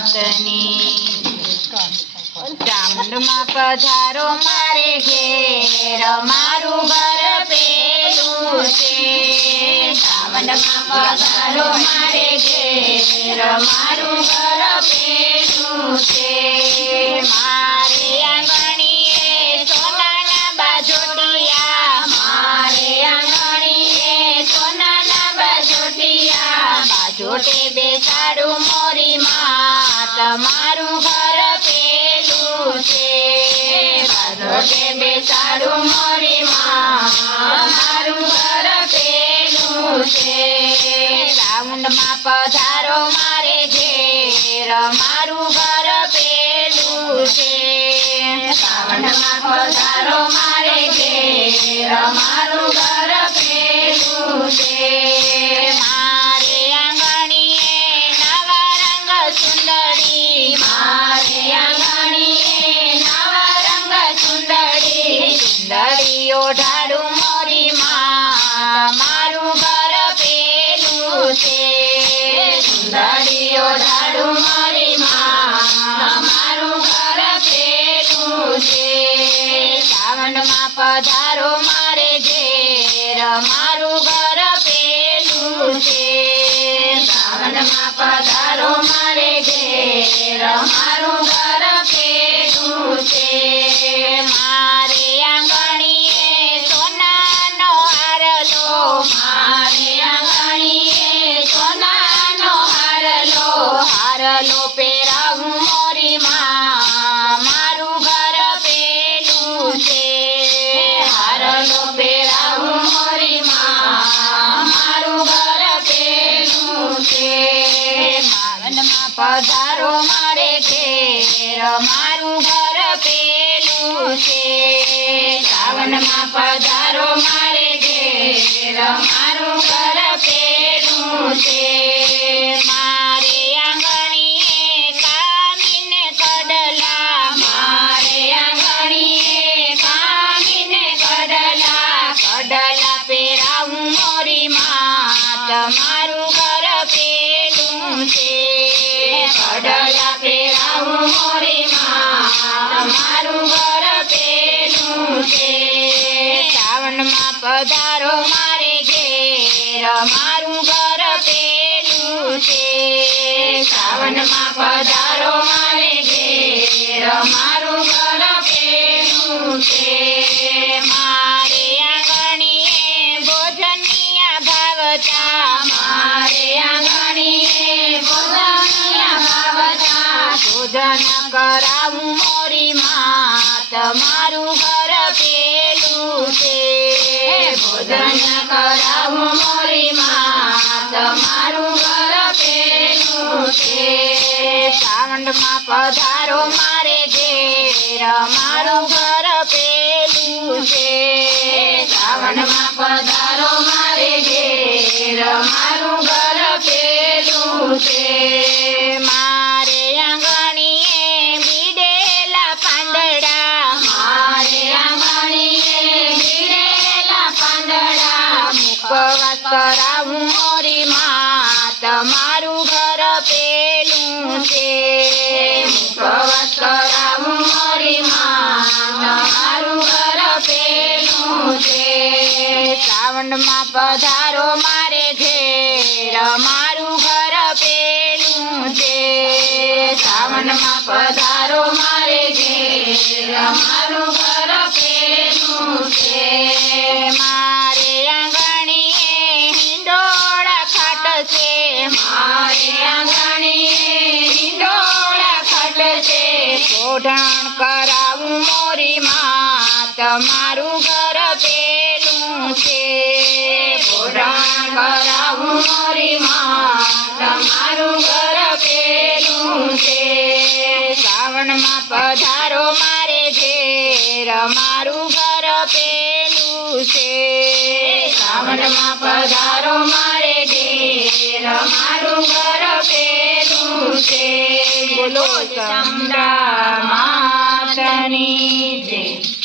માતની ચામુંડમાં પધારો મારે ઘેર મારું ઘર પેલું છે ચામુંડમાં પધારો મારે ઘેર મારું ઘર પેલું છે મારે આંગણીએ સોનાના બાજોટિયા મારે આંગણીએ સોનાના બાજોટિયા બાજોટે બેસાડું મોરી માં તમારું ઘર પેલું છે બાજોટે બેસાડું મોરી માં તમારું ઘર પેલું છે રાઉન્ડમાં પધારો મારે ઘેર મારું ઘર પેલું છે રાઉન્ડમાં પધારો મારે ઘેર મારું ઘર પેલું છે મારે આંગણીએ નવા રંગ સુંદરી મારે આંગણીએ નવા રંગ સુંદરી સુંદરી ઓઢાડું મોરી માં મારું ઘર પેલું છે સુંદરી ઓઢાડું મોરી માં મારું ઘર પેલું છે શ્રાવણમાં પધારો મારે ઘેર મારું ઘર પેલું છે શ્રાવણમાં પધારો મારે ઘેર મારું ઘર પેલું છે મારે આંગણીએ સોનાનો હારલો મારે આંગણીએ સોનાનો હારલો પહેરાવું મોરી માં મારું ઘર પેલું છે હારલો પહેરાવું મોરી માં મારું ઘર પેલું છે માવનમાં પધારો મારે ઘેર મારું ઘર પેલું છે શ્રાવણમાં પધારો મારે ઘેર મારું ઘર પેલું છે મારે આંગણીએ કામીને કડલા મારે આંગણીએ કામીને કડલા પહેરાવું મોરી માં તમારું ઘર પેલું છે કડલા પહેરાવું મોરી માં તમારું ઘર પેલું છે શ્રાવણમાં પધારો મારે ઘેર મારું ઘર પેલું છે શ્રાવણમાં પધારો મારે ઘેર મારું ઘર પેલું છે મારે આંગણીએ ભોજનિયા ભાવતા મારે આંગણીએ ભોજનિયા ભાવતા ભોજન કરાવું મોરી માં તમારું ઘર પેલું છે ભોજન કરાવું મોરી માં તમારું ઘર પેલું છે શ્રાવણમાં પધારો મારે ઘેર મારું ઘર પેલું છે શ્રાવણમાં પધારો મારે ઘેર મારું ઘર પેલું છે મારે આંગણીએ બીડેલા પાંદડા મારે આંગણીએ બીડેલા પાંદડા મુખવાસ કરાવું મોરી માં તમારું ઘર પેલું છે મુખવાસ કરાવું મોરી માં તમારું ઘર પેલું છે શ્રાવણમાં પધારો મારે ઘેર મારું ઘર પેલું છે શ્રાવણમાં પધારો મારે ઘેર મારું ઘર પેલું છે મારે આંગણીએ હિંડોળા ખાટ છે મારે આંગણીએ હિંડોળા ખાટ છે પોઢાણ કરાવું મોરી માં તમારું ઘર પેલું છે પોઢાણ કરાવું મોરી માં તમારું ઘર પેલું છે શ્રાવણમાં પધારો મારે ઘેર મારું ઘર પેલું છે શ્રાવણમાં પધારો મારે ઘેર મારું ઘર પેલું છે બોલો ચામુંડા માતની જય